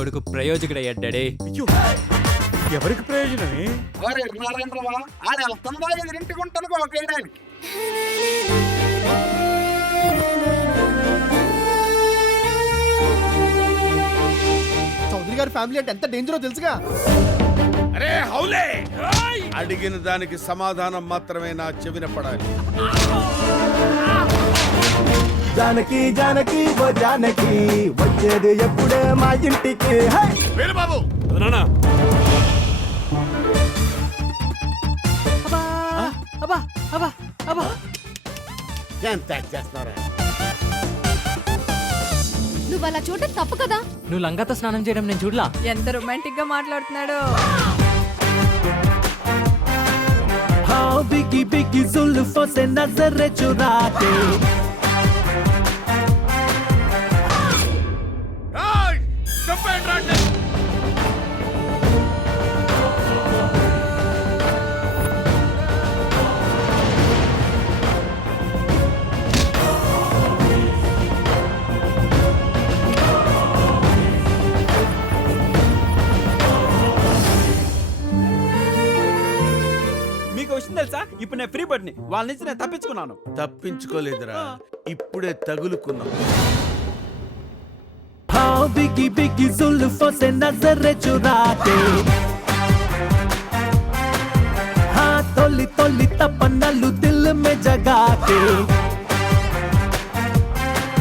కొడుకు ప్రయోజకుడయ్యాడు డాడీ. అయ్యో, ఎవరికి ప్రయోజనమే? ఆడ వెళ్తుందా ఎదురింటికి ఉంటాను ఒక వేయడానికి. చౌదరి గారి ఫ్యామిలీ అంటే ఎంత డేంజరో తెలుసుగా. అరే హౌలే, అడిగిన దానికి సమాధానం మాత్రమే నా చెవిన పడాలి. జానకి జానకి ఓ జానకి వచ్చేది ఎప్పుడే మా ఇంటికి. వీరబాబు, ఎంత చేస్తున్నారా? నువ్వు అలా చూడటం తప్పు కదా. నువ్వు లంగాతో స్నానం చేయడం నేను చూడలా. ఎంత రొమాంటిక్ గా మాట్లాడుతున్నాడో. బిగి బిగి जुल्फों से नजर चुरा के మీకు విషయం తెలుసా, ఇప్పుడు నేను ఫ్రీ బర్డ్ని, వాళ్ళ నుంచి నేను తప్పించుకున్నాను. తప్పించుకోలేదురా, ఇప్పుడే తగులుకున్నాం. बिगी बिगी जुल्फों से नजर चुरा के तोली तोली तपन्नलू दिल में जगा के